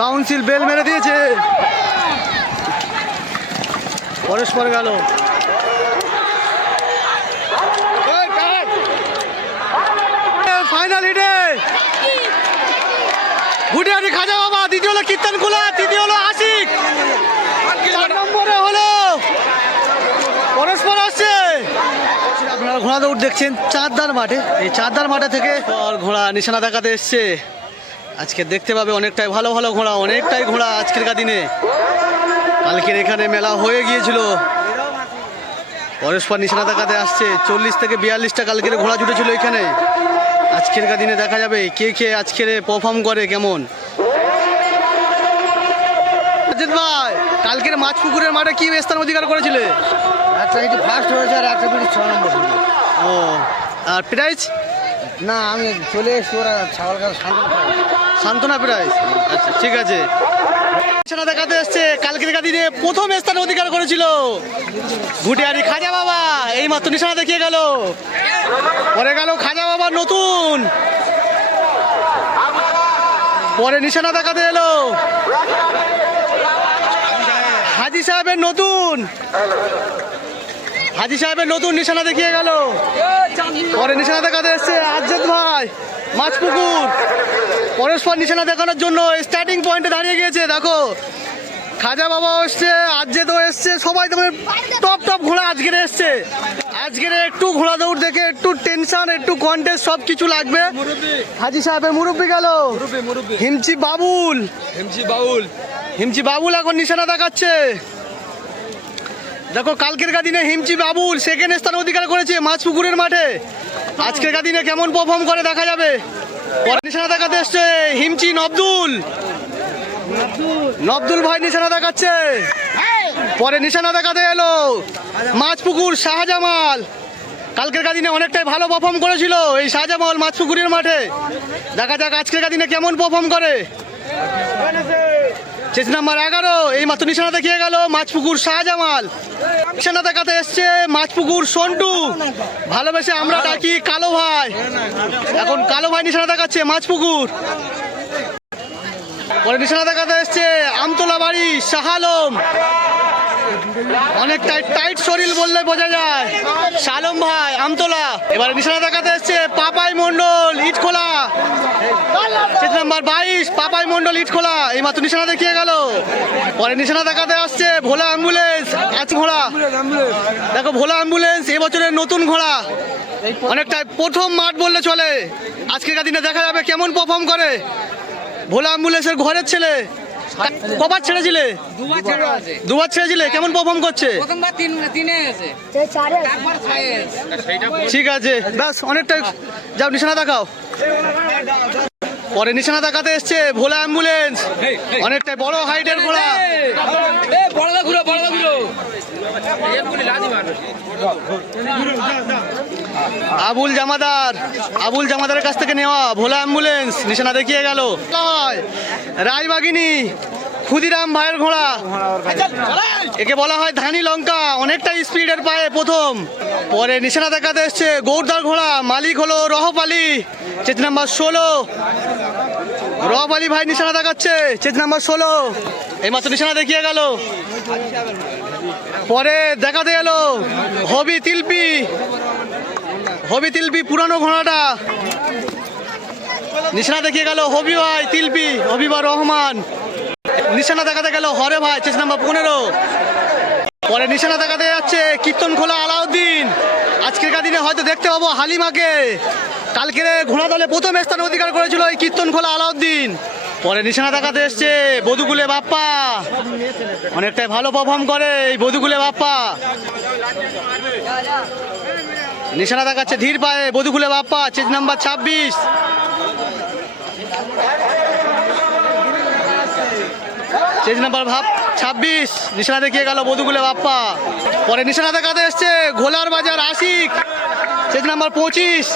Council bell মেরে দিয়েছে। পরস্পর গেল। ফাইনাল হিটে। ভুটিয়ারি খাজা বাবা, দ্বিতীয় হলো কীর্তন খোলা তৃতীয় হলো আশিক। নম্বরে হলো পরস্পর আসছে। আপনারা ঘোড়া দৌড় দেখছেন চারদার মাঠে। এই চারদার মাঠে থেকে ঘোড়া নিশানা দেখাতে এসছে। আজকে দেখতে পাবে অনেকটাই ভালো ভালো ঘোড়া অনেকটাই ঘোড়া আজকের দিনে। কালকের এখানে মেলা হয়ে গিয়েছিল। পরস্পর নিশানা দেখাতে আসছে। চল্লিশ থেকে বিয়াল্লিশটা কালকের ঘোড়া জুটেছিল এখানে। আজকের দিনে দেখা যাবে কে কে আজকের পারফর্ম করে কেমন। ভাই কালকের মাছ পুকুরের মাঠে কি স্থান অধিকার করেছিলে? একটা ফার্স্ট হয়েছে আর একটা ছ নম্বর ও আর প্রাইজ না, আমি চলে এসছি, ওরা ছাগল শান্ত সান্ত্বনা প্রাইজ আচ্ছা ঠিক আছে। নিশানা দেখাতে এসছে, কালকের দিনে প্রথম স্থান অধিকার করেছিল। ভুটিয়ারি খাজা বাবা এই মাত্র নিশানা দেখিয়ে গেল। পরে গেল খাজা বাবার নতুন। পরে নিশানা দেখাতে এলো। হাজি সাহেবের নতুন। হাজি সাহেবের নতুন নিশানা দেখিয়ে গেল। পরে নিশানা দেখাতে এসছে আজ্জাদ ভাই মাছপুকুর। পরস্পর নিশানা দেখানোর জন্য স্টার্টিং পয়েন্টে দাঁড়িয়ে গিয়েছে দেখো। খাজা বাবা এসছে আজ্জেদও এসছে সবাই তোমার টপ টপ ঘোড়া আজকের এসছে। আজকের একটু ঘোড়া দৌড় দেখে একটু টেনশন একটু কন্টেস্ট সব কিছু লাগবে। হাজি সাহেবের মুরব্বী গেল। হিমচি বাবুল। এমজি বাবুল। হিমচি বাবুল এখন নিশানা দেখাচ্ছে। দেখো, কালকের দিনে হিমচি বাবুল, সেকেন্ড স্থান অধিকার করেছে মাছ পুকুরের মাঠে। আজকের দিনে কেমন পারফর্ম করে দেখা যাবে? পরে নিশানা দেখাতে এসছে হিমচি নবদুল। নবদুল ভাই নিশানা দেখাচ্ছে। পরে নিশানা দেখাতে এলো মাছ পুকুর শাহজামাল। কালকের দিনে অনেকটাই ভালো পারফর্ম করেছিল এই শাহজামাল মাছ পুকুরের মাঠে। দেখা যাক আজকের দিনে কেমন পারফর্ম করে। চেস নাম্বার এগারো এই মাত্র নিশানা দেখিয়ে গেল মাছপুকুর শাহজামাল। নিশানা দেখাতে এসছে মাছপুকুর সন্টু। ভালোবেসে আমরা ডাকি কালো ভাই। এখন কালো ভাই নিশানা দেখাচ্ছে মাছপুকুর। পরে নিশানা দেখাতে এসছে আমতলা বাড়ি শাহ আলম। অনেক টাইট টাইট শরীর বললে বোঝা যায়। শালম ভাই, আমতলা। এবার নিশানা দেখাতে এসছে পাপাই মন্ডল ইট খোলা। সিট নাম্বার বাইশ, পাপাই মন্ডল ইট খোলা। এই মাত্র নিশানা দেখিয়ে গেল। পরে নিশানা দেখাতে আসছে ভোলা অ্যাম্বুলেন্স আজ ঘোড়া। দেখো, ভোলা অ্যাম্বুলেন্স, এবছরের নতুন ঘোড়া। অনেকটা প্রথম মাঠ বললে চলে। আজকের দিনে দেখা যাবে কেমন পারফর্ম করে। ভোলা অ্যাম্বুলেন্সের ঘরের ছেলে। কবার ছেড়েছিলে? দুবার ছেড়ে আছে। দুবার ছেড়েছিলে? কেমন পারফর্ম করছে? প্রথমবার তিন তিনে আছে। তারপর ছয়ে ঠিক আছে। ব্যাস অনেকটা যাও নিশানা দেখাও পরে নিশানা দেখাতে এসছে ভোলা অ্যাম্বুলেন্স। অনেকটাই বড় হাইটের ঘোড়া। আবুল জামাদার, আবুল জামাদারের কাছ থেকে নেওয়া ভোলা অ্যাম্বুলেন্স, নিশানা দেখিয়ে গেল। রায়বাগিনী, ক্ষুদিরাম ভাইয়ের ঘোড়া। একে বলা হয় ধানি লঙ্কা, অনেকটা স্পিডের পায়ে প্রথম। পরে নিশানা দেখাতে এসছে গৌরদার ঘোড়া, মালিক হলো রহব আলী চেত নাম্বার ষোলো। রহব আলী ভাই নিশানা দেখাচ্ছে চেত নাম্বার ষোলো। এই মাত্র নিশানা দেখিয়ে গেল। পরে দেখাতে এলো হবি তিলপি। হবি তিলপি পুরানো ঘোড়াটা। নিশানা দেখিয়ে গেল হবি ভাই, তিলপি হবিবা রহমান। নিশানা দেখাতে গেল হরে ভাই চেস নাম্বার পনেরো। পরে নিশানা দেখাতে যাচ্ছে কীর্তন খোলা আলাউদ্দিন। আজকের দিনে হয়তো দেখতে পাবো হালিমাকে। কালকের ঘোড়া দলে প্রথম স্থান অধিকার করেছিল এই কীর্তন খোলা আলাউদ্দিন। পরে নিশানা দেখাতে এসছে, বধুকুলে বাপ্পা। অনেকটাই ভালো পারফর্ম করে এই বধুকুলে বাপ্পা। নিশানা দেখাচ্ছে ধীর পায়ে বধুকুলে বাপ্পা, চেজ নাম্বার ছাব্বিশ। চেজ নাম্বার ভাব ছাব্বিশ, নিশানা দেখিয়ে গেল বধুকুলে বাপ্পা। পরে নিশানা দেখাতে এসছে ঘোলার বাজার আশিক। চেজ নাম্বার পঁচিশ।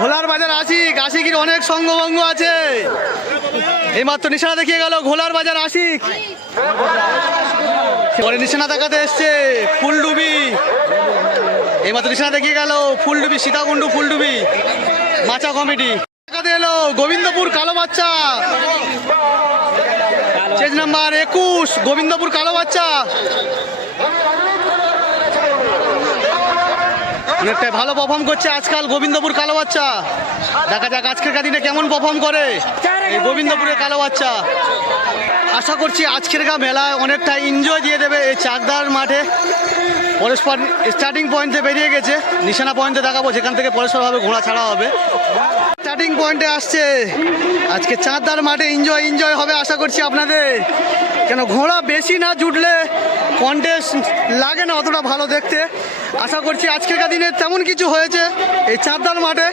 ঘোলার বাজার আশিক, আশিকের অনেক সঙ্গভঙ্গ আছে। এইমাত্র নিশানা দেখিয়ে গেল ঘোলার বাজার আশিক। পরে নিশানা দেখাতে এসছে ফুলডুবি। এই মাত্র নিশানা দেখিয়ে গেল ফুলডুবি, সীতাকুণ্ডু ফুলডুবি, মাচা কমিটি। দেখাতে এলো গোবিন্দপুর কালো বাচ্চা। চেজ নাম্বার একুশ, গোবিন্দপুর কালো বাচ্চা। অনেকটাই ভালো পারফর্ম করছে আজকাল গোবিন্দপুর কালো বাচ্চা দেখা যাক আজকের দিনে কেমন পারফর্ম করে। এই গোবিন্দপুরের কালো বাচ্চা আশা করছি আজকের গা মেলায় অনেকটা এনজয় দিয়ে দেবে এই চাকদার মাঠে। পরস্পর স্টার্টিং পয়েন্টে বেরিয়ে গেছে। নিশানা পয়েন্টে দেখাবো, যেখান থেকে পরস্পরভাবে ঘোড়া ছাড়া হবে। স্টার্টিং পয়েন্টে আসছে। আজকে চাঁদদার মাঠে এনজয় এনজয় হবে আশা করছি আপনাদের। কেন ঘোড়া বেশি না জুটলে কন্টেস্ট লাগে না অতটা ভালো দেখতে। আশা করছি আজকের দিনে তেমন কিছু হয়েছে এই চাঁদদার মাঠে।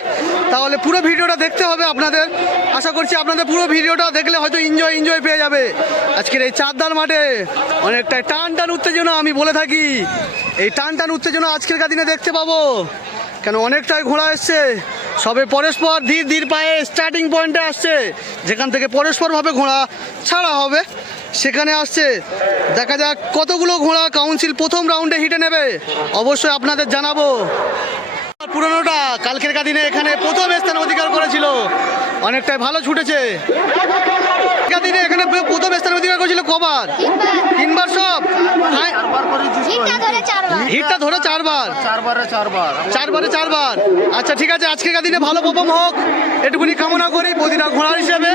তাহলে পুরো ভিডিওটা দেখতে হবে আপনাদের। আশা করছি আপনাদের পুরো ভিডিওটা দেখলে হয়তো এনজয় এনজয় পেয়ে যাবে। আজকের এই চাঁদদার মাঠে অনেকটাই টান টান উত্তেজনা আমি বলে থাকি। এই টান টান উত্তেজনা আজকের দিনে দেখতে পাবো। কেন অনেকটাই ঘোড়া এসছে। সবে পরস্পর ধীর ধীর পায়ে স্টার্টিং পয়েন্টে আসছে। যেখান থেকে পরস্পরভাবে ঘোড়া ছাড়া হবে। সেখানে আসছে। দেখা যাক কতগুলো ঘোড়া কাউন্সিল প্রথম রাউন্ডে হিটে নেবে। অবশ্যই আপনাদের জানাব। পুরনোটা কালকের দিনে এখানে প্রথম স্থান অধিকার করেছিল। অনেকটাই ভালো ছুটেছে। দিনে এখানে প্রথম স্থান অধিকার করেছিল কবার? তিনবার সব? হ্যাঁ, হিটটা ধরে চারবার। চারবার চারবারে। আচ্ছা ঠিক আছে আজকের দিনে ভালো পারফর্ম হোক। এটুকুনি কামনা করি প্রতিটা ঘোড়ার হিসেবে।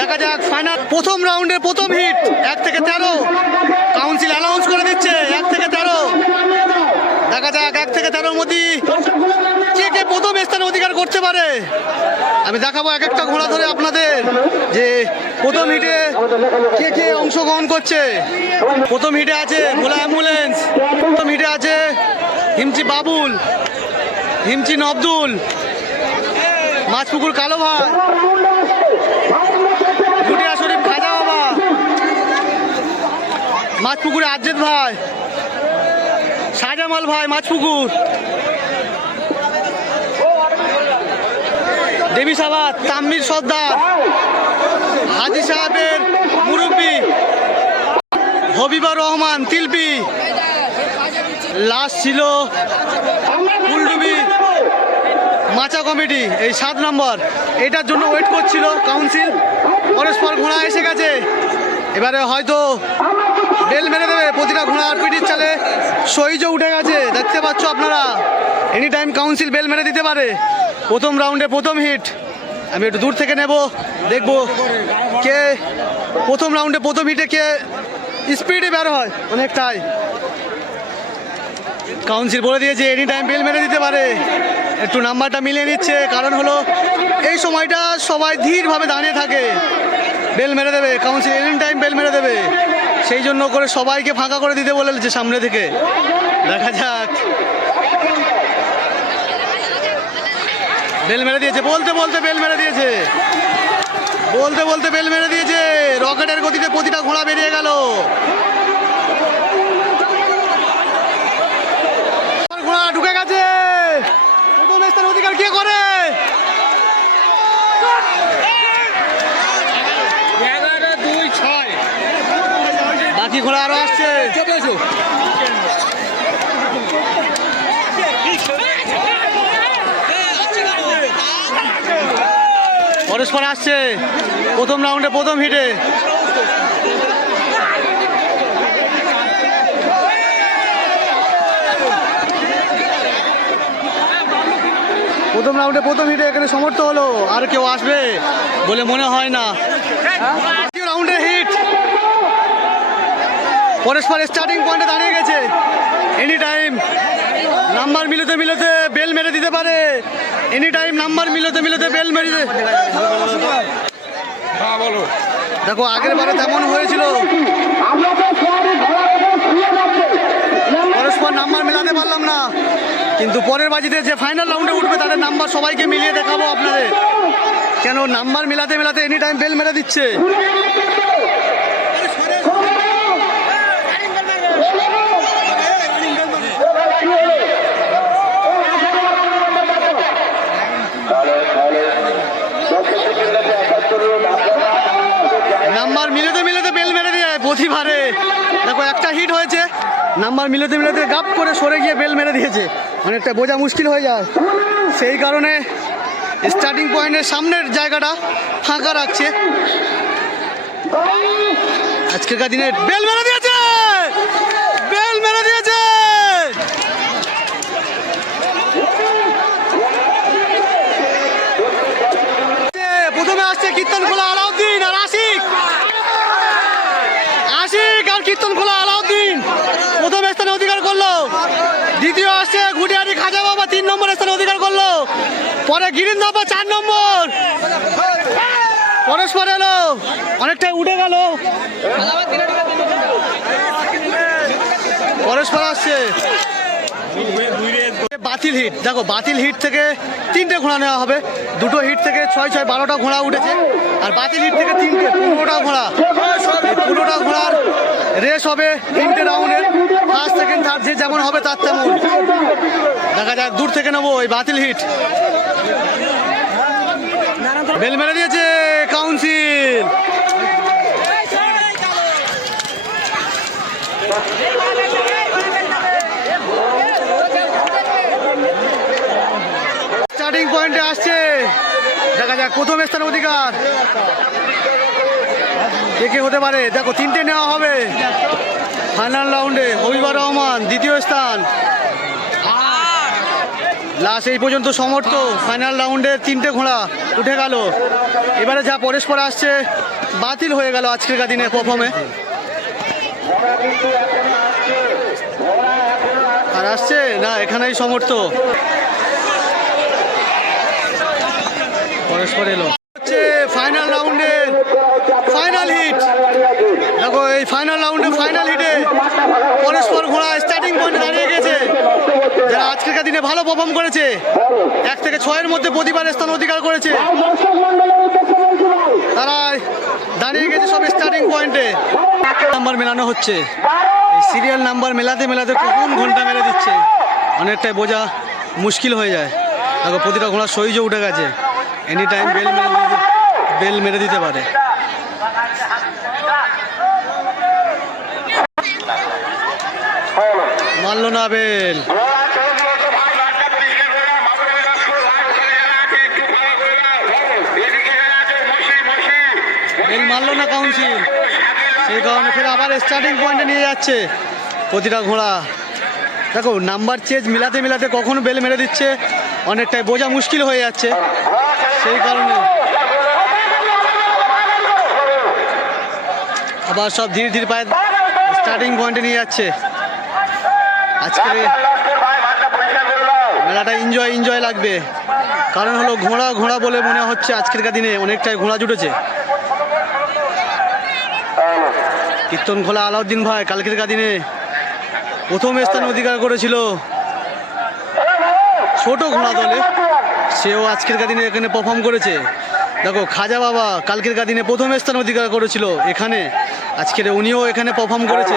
দেখা যাক ফাইনাল প্রথম রাউন্ডের প্রথম হিট এক থেকে তেরো কাউন্সিল অ্যানাউন্স করে দিচ্ছে এক থেকে তেরো দেখা যাক এক থেকে তেরোর মধ্যে কে কে প্রথম স্থান অধিকার করতে পারে। আমি দেখাবো এক একটা ঘোড়া ধরে আপনাদের যে প্রথম হিটে কে কে অংশগ্রহণ করছে। প্রথম হিটে আছে ভোলা অ্যাম্বুলেন্স, প্রথম হিটে আছে হিমচি বাবুল হিমচিন আব্দুল মাছপুকুর কালো ভাই গুটিয়া শরীফ খাজা বাবা, মাছপুকুরে আজ্জেদ ভাই, শাহজামাল ভাই, মাছপুকুর। দেবী সাবাদ তাম্মির সর্দার, হাজি সাহেবের মুরব্বী হবিবা রহমান, তিলপি। লাশ ছিল ফুলডুবি মাচা কমিটি, এই সাত নম্বর। এটার জন্য ওয়েট করছিল কাউন্সিল পরস্পর ঘোড়া এসে গেছে। এবারে হয়তো বেল মেরে দেবে, প্রতিটা ঘোড়ার পিটির চালে। সইজও উঠে গেছে, দেখতে পাচ্ছ আপনারা। এনি টাইম কাউন্সিল বেল মেরে দিতে পারে। প্রথম রাউন্ডে প্রথম হিট আমি একটু দূর থেকে নেব, দেখব কে প্রথম রাউন্ডে প্রথম হিটে কে স্পিডে বের হয়, অনেকটাই। কাউন্সিল বলে দিয়েছে এনি টাইম বেল মেরে দিতে পারে। একটু নাম্বারটা মিলিয়ে নিচ্ছে, কারণ হলো এই সময়টা সবাই ধীরভাবে দাঁড়িয়ে থাকে। বেল মেরে দেবে কাউন্সিল এনি টাইম বেল মেরে দেবে। সেই জন্য করে সবাইকে ফাঁকা করে দিতে বলেছে সামনে থেকে। দেখা যাক। বেল মেরে দিয়েছে বলতে বলতে বেল মেরে দিয়েছে। বলতে বলতে বেল মেরে দিয়েছে। রকেটের গতিতে প্রতিটা ঘোড়া বেরিয়ে গেল। ঘোড়া ঢুকে গেছে। প্রথম স্থান অধিকার কে করে? এগারো দুই ছয়। বাকি ঘোড়া আরও আসছে। পরস্পর আসছে। প্রথম রাউন্ডে প্রথম হিটে। প্রথম রাউন্ডে প্রথম হিটে এখানে সমর্থ হলো। আর কেউ আসবে বলে মনে হয় না। রাউন্ডে হিট। পরস্পর স্টার্টিং পয়েন্টে দাঁড়িয়ে গেছে। এনি টাইম নাম্বার মিলতে মিলতে বেল মেরে দিতে পারে। এনি টাইম নাম্বার মিলতে মিলতে বেল মেরে দে- হ্যাঁ বলো দেখো, আগের বারে তেমন হয়েছিল। পরস্পর নাম্বার মেলাতে পারলাম না। কিন্তু পরের বাজিতে যে ফাইনাল রাউন্ডে উঠবে, তাদের নাম্বার সবাইকে মিলিয়ে দেখাবো আপনাদের। কেন, নাম্বার মেলাতে মেলাতে এনি টাইম বেল মেরে দিচ্ছে। নাম্বার মিলাতে মিলাতে বেল মেরে দিয়ে প্রতিবারে দেখো, একটা হিট হয়েছে। নাম্বার মিলেতে মিলেতে গাপ করে সরে গিয়ে বেল মেরে দিয়েছে। অনেকটা বোঝা মুশকিল হয়ে যায়। সেই কারণে স্টার্টিং পয়েন্টের সামনের জায়গাটা ফাঁকা রাখছে। আজকেরকার দিনে বেল মেরে দিয়েছে! বেল মেরে দিয়েছে! প্রথমে আসছে কীর্তন খোলা আলাউদ্দিন আর আশিক আশিক আর কীর্তন খোলা আলাউদ্দিন প্রথম স্থানে অধিকার করল দ্বিতীয় আসছে ঘুটিয়ারি খাজা বাবা তিন নম্বর করল। পরে গিরিন বাবা চার নম্বর। পরস্পর এলো। অনেকটাই উঠে গেল। পরস্পর আসছে। বাতিল হিট। দেখো, বাতিল হিট থেকে তিনটে ঘোড়া নেওয়া হবে। দুটো হিট থেকে ছয় ছয়, বারোটা ঘোড়া উঠেছে। আর বাতিল হিট থেকে তিনটে, পনেরোটা ঘোড়া। পনেরোটা ঘোড়ার রেস হবে তিনটে রাউন্ডের। ফার্স্ট সেকেন্ড থার্ড যে যেমন হবে তার তেমন। দেখা যাক, দূর থেকে নেব এই বাতিল হিট। বেল মেরে দিয়েছে কাউন্সিল। স্টার্টিং পয়েন্টে আসছে। দেখা যাক, প্রথম স্থান অধিকার। কে কে হতে পারে? দেখো, তিনটে নেওয়া হবে। ফাইনাল রাউন্ডে হবিবর রহমান, দ্বিতীয় স্থান। লাস্ট এই পর্যন্ত সমর্থ। ফাইনাল রাউন্ডে তিনটে ঘোড়া উঠে গেল। এবারে যা পরস্পর আসছে, বাতিল হয়ে গেল আজকের দিনে প্রথমে আর আসছে? না, এখানেই সমর্থ। পরস্পর এলো। হচ্ছে ফাইনাল রাউন্ডে ফাইনাল হিট দেখো, এই ফাইনাল রাউন্ডে ফাইনাল হিটে পরস্পর ঘোড়া স্টার্টিং পয়েন্টে দাঁড়িয়ে গেছে যারা আজকের দিনে ভালো পারফর্ম করেছে, এক থেকে ছয়ের মধ্যে প্রতিবার স্থান অধিকার করেছে। তারা দাঁড়িয়ে গেছে সব স্টার্টিং পয়েন্টে নাম্বার মেলানো হচ্ছে। এই সিরিয়াল নাম্বার মেলাতে মেলাতে কখন ঘণ্টা মেলে দিচ্ছে, অনেকটাই বোঝা মুশকিল হয়ে যায়। দেখো, প্রতিটা ঘোড়া সইজে উঠে গেছে। এনি টাইম বেল মেরে বেল মেরে দিতে পারে। মারলো না বেল বেল মারলো না কাউন্সিল সেই কারণে ফের আবার স্টার্টিং পয়েন্টে নিয়ে যাচ্ছে প্রতিটা ঘোড়া। দেখো নাম্বার চেঞ্জ মিলাতে মিলাতে কখনো বেল মেরে দিচ্ছে। অনেকটাই বোঝা মুশকিল হয়ে যাচ্ছে। সেই কারণে আবার সব ধীরে ধীরে পায়ে স্টার্টিং পয়েন্টে নিয়ে যাচ্ছে। আজকে মেলাটা এনজয় এনজয় লাগবে। কারণ হলো ঘোড়া ঘোড়া বলে মনে হচ্ছে আজকের দিনে অনেকটাই ঘোড়া জুটেছে। কীর্তন খোলা আলাউদ্দিন ভাই কালকের দিনে প্রথম স্থান অধিকার করেছিল ছোট ঘোড়া দলে। সেও আজকের দিনে এখানে পারফর্ম করেছে। দেখো, খাজা বাবা কালকের দিনে প্রথম স্থান অধিকার করেছিল এখানে। আজকের উনিও এখানে পারফর্ম করেছে।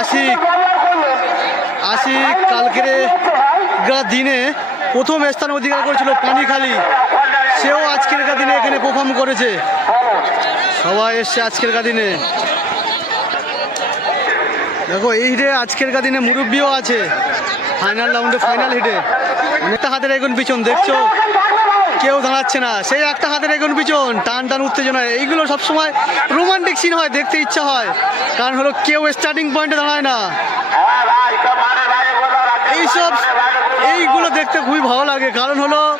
আশিক আশিক কালকের দিনে প্রথম স্থান অধিকার করেছিল পানিখালি। সেও আজকের দিনে এখানে পারফর্ম করেছে। সবাই এসছে আজকের দিনে দেখো, এই হিটে আজকের দিনে মুরব্বিও আছে। ফাইনাল রাউন্ডে ফাইনাল হিটে অনেকটা হাতের এগুন পিছন, দেখছ? কেউ দাঁড়াচ্ছে না। সেই একটা হাতের এগুন পিছন, টান টান উত্তেজনা। এইগুলো সবসময় রোমান্টিক সিন হয়, দেখতে ইচ্ছা হয়। কারণ হলো কেউ স্টার্টিং পয়েন্টে দাঁড়ায় না। এইসব, এইগুলো দেখতে খুবই ভালো লাগে। কারণ হলো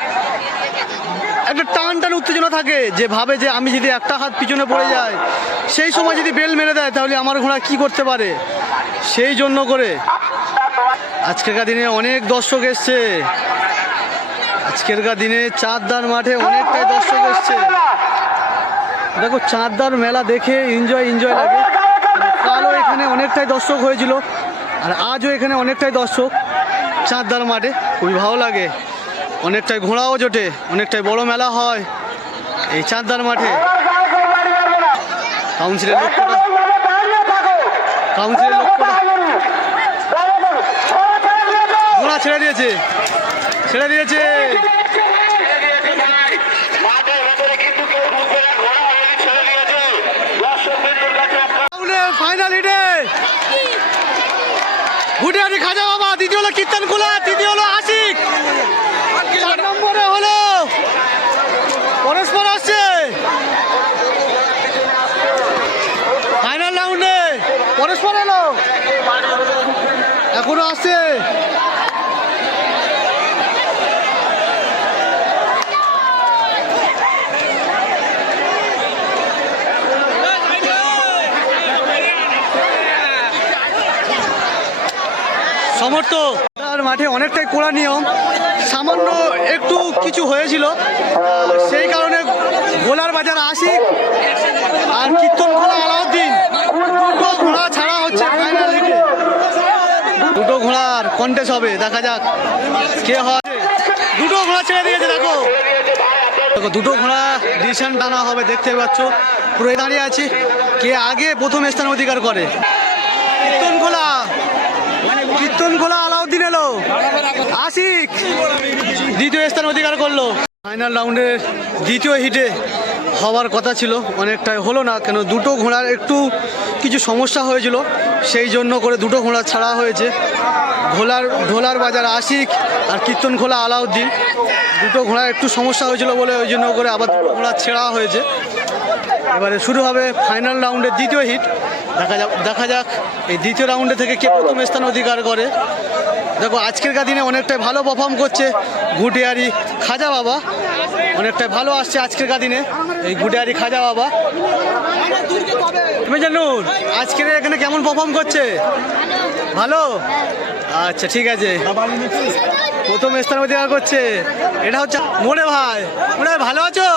একটা টান টান উত্তেজনা থাকে। যে ভাবে যে আমি যদি একটা হাত পিছনে পড়ে যাই, সেই সময় যদি বেল মেরে দেয়, তাহলে আমার ঘোড়া কি করতে পারে? সেই জন্য করে। আজকেরকার দিনে অনেক দর্শক এসছে। আজকেরকার দিনে চাঁদদার মাঠে অনেকটাই দর্শক এসছে। দেখো চাঁদদার মেলা দেখে এনজয় এনজয় লাগে। কালও এখানে অনেকটাই দর্শক হয়েছিল। আর আজও এখানে অনেকটাই দর্শক চাঁদদার মাঠে। খুবই ভালো লাগে। অনেকটাই ঘোড়াও জোটে অনেকটাই বড় মেলা হয় এই চাঁদদার মাঠে। কাউন্সিলের লক্ষ্যটা কাউন্সিলের লক্ষ্যটা ছেড়ে দিয়েছে। ছেড়ে দিয়েছে। ফাইনাল হিটে ভুটিয়ারি খাজা বাবা, দ্বিতীয় হলো কীর্তন খুলে, তৃতীয় হলো আশিক। চার নম্বরে হলো পরস্পর আসছে। ফাইনাল রাউন্ডে পরস্পর এলো। এখনও আসছে। তার মাঠে অনেকটাই কোড়া নিয়ম। সামান্য একটু কিছু হয়েছিল। সেই কারণে গোলার বাজার আসি আর কীর্তন খোলা আলাউদ্দিন। দুটো ঘোড়া ছাড়া হচ্ছে দুটো ঘোড়ার কন্টেস্ট হবে, দেখা যাক কে হয়। দুটো ঘোড়া ছেড়ে দিয়েছে, দেখো। দেখো, দুটো ঘোড়া ডিসিশন টানা হবে, দেখতে পাচ্ছ। পুরো দাঁড়িয়ে আছি। কে আগে প্রথম স্থান অধিকার করে? কীর্তন খোলা আলাউদ্দিন এলো। আশিক, দ্বিতীয় স্থান অধিকার করল। ফাইনাল রাউন্ডের দ্বিতীয় হিটে হওয়ার কথা ছিল, অনেকটাই হলো না, কেন দুটো ঘোড়ার একটু কিছু সমস্যা হয়েছিল, সেই জন্য করে দুটো ঘোড়া ছাড়া হয়েছে। ঘোলার ঢোলার বাজার আশিক আর কীর্তন খোলা আলাউদ্দিন। দুটো ঘোড়ার একটু সমস্যা হয়েছিল বলে ওই জন্য করে আবার দুটো ঘোড়া ছেড়া হয়েছে। এবারে শুরু হবে ফাইনাল রাউন্ডের দ্বিতীয় হিট। দেখা যাক দেখা যাক। এই দ্বিতীয় রাউন্ডে থেকে কে প্রথম স্থান অধিকার করে। দেখো আজকেরকার দিনে অনেকটাই ভালো পারফর্ম করছে ঘুটিয়ারি খাজা বাবা। অনেকটাই ভালো আসছে আজকেরকার দিনে এই ঘুটিয়ারি খাজা বাবা। তুমি জানুন। আজকের এখানে কেমন পারফর্ম করছে? ভালো? আচ্ছা ঠিক আছে। প্রথম স্থান অধিকার করছে। এটা হচ্ছে মোড়ে ভাই। মোড়ে ভাই ভালো আছো?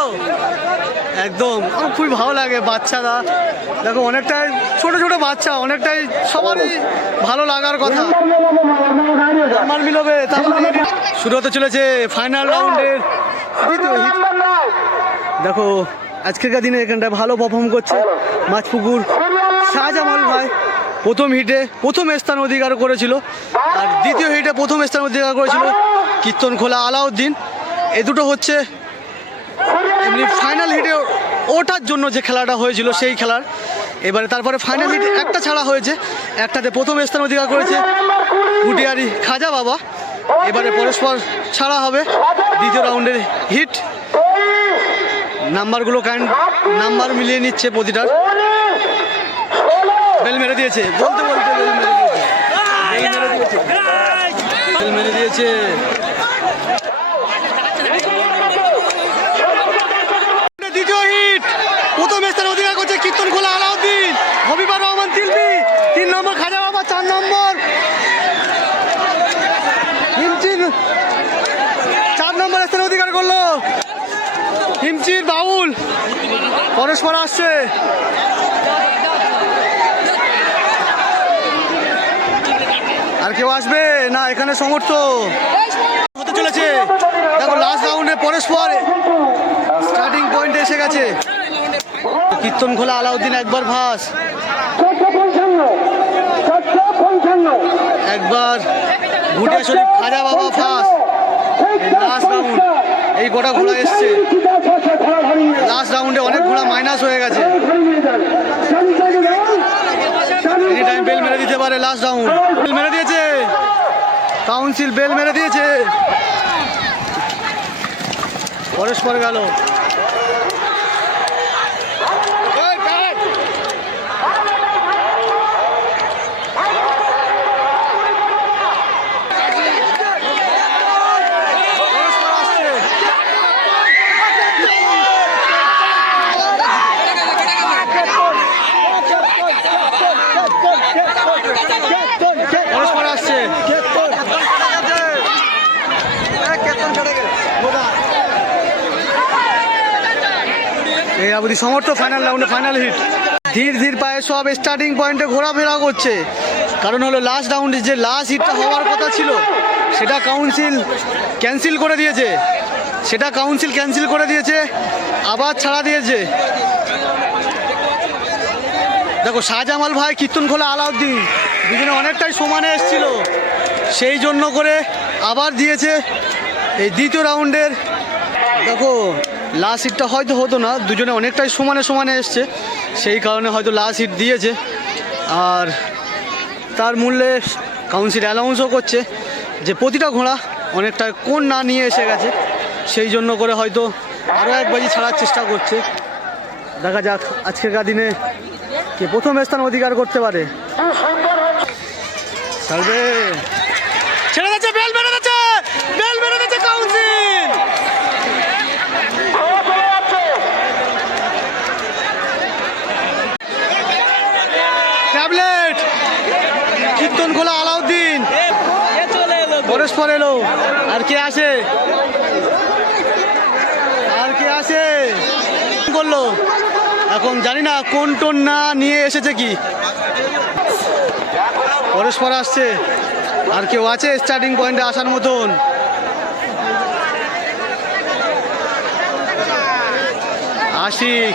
একদম। আমার খুবই ভালো লাগে বাচ্চারা। দেখো অনেকটাই ছোট ছোট বাচ্চা। অনেকটাই সবারই ভালো লাগার কথা। আমার মিলবে শুরু হতে চলেছে ফাইনাল রাউন্ডের দেখো আজকেরকার দিনে এখানটায় ভালো পারফর্ম করছে মাছপুকুর। শাহজামাল ভাই। প্রথম হিটে প্রথম স্থান অধিকার করেছিল। আর দ্বিতীয় হিটে প্রথম স্থান অধিকার করেছিল কীর্তন খোলা আলাউদ্দিন। এ দুটো হচ্ছে এমনি ফাইনাল হিটে ওটার জন্য যে খেলাটা হয়েছিল সেই খেলার। এবারে তারপরে ফাইনাল হিট একটা ছাড়া হয়েছে। একটাতে প্রথম স্থান অধিকার করেছে গুটিয়ারি খাজা বাবা। এবারে পরস্পর ছাড়া হবে দ্বিতীয় রাউন্ডের হিট। নাম্বারগুলো কাইন্ড নাম্বার মিলিয়ে নিচ্ছে প্রতিটার। বেল মেরে দিয়েছে। বলতে বলতে বেল মেরে দিয়েছে। বেল মেরে দিয়েছে। দ্বিতীয় হিট। প্রথম অধিকার করছে খোলা হবিবার রহমান তিন নম্বর খাজা বাবা, চার নম্বর। চার নম্বর অধিকার করল। বাউল। পরস্পর আসছে। আর কেউ আসবে? না, এখানে সমর্থ। হতে চলেছে। দেখো লাস্ট রাউন্ডে পরস্পর স্টার্টিং পয়েন্টে এসে গেছে। কীর্তন খোলা, আলাউদ্দিন একবার ভাস। একবার ভুটিয়া শরীফ খাজা বাবা ফাস লাস্ট রাউন্ড এই গোটা ঘোড়া এসছে। লাস্ট রাউন্ডে অনেক ঘোড়া মাইনাস হয়ে গেছে। এনি টাইম বেল মেরে দিতে পারে লাস্ট রাউন্ড বেল মেরে দিয়েছে। কাউন্সিল বেল মেরে দিয়েছে। পরস্পর গেল পরস্পর আসছে। পরস্পর আসছে অবধি সমর্থ ফাইনাল রাউন্ডে ফাইনাল হিট ধীর ধীর পায়ে সব স্টার্টিং পয়েন্টে ঘোরাফেরা করছে। কারণ হলো লাস্ট রাউন্ডে যে লাস্ট হিটটা হওয়ার কথা ছিল, সেটা কাউন্সিল ক্যান্সেল করে দিয়েছে। সেটা কাউন্সিল ক্যান্সেল করে দিয়েছে, আবার ছাড়া দিয়েছে। দেখো, শাহজামাল ভাই, কীর্তন খোলা আলাউদ্দিন, দুজনে অনেকটাই সমানে এসছিল। সেই জন্য করে আবার দিয়েছে এই দ্বিতীয় রাউন্ডের দেখো লাস্ট হিটটা হয়তো হতো না দুজনে অনেকটাই সমানে সমানে এসছে সেই কারণে হয়তো লাস্ট হিট দিয়েছে। আর তার মূল্যে কাউন্সিল অ্যালাউন্সও করছে যে প্রতিটা ঘোড়া অনেকটা কোন না নিয়ে এসে গেছে সেই জন্য করে হয়তো আরও এক বাজি ছাড়ার চেষ্টা করছে। দেখা যাক আজকেরকার দিনে কে প্রথম স্থান অধিকার করতে পারে। ছাড়বে ছেড়ে যাচ্ছে বেল বেড়ে যাচ্ছে বেল বেড়ে যাচ্ছে কাউন্সিল ট্যাবলেট কীর্তন খোলা আলাউদ্দিন পরস্পর এলো আর কে আসে আর কে আসে কি করল এখন জানি না কোন টোন না নিয়ে এসেছে কি। পরস্পর আসছে। আর কেউ আছে স্টার্টিং পয়েন্টে আসার মতন? আশিক।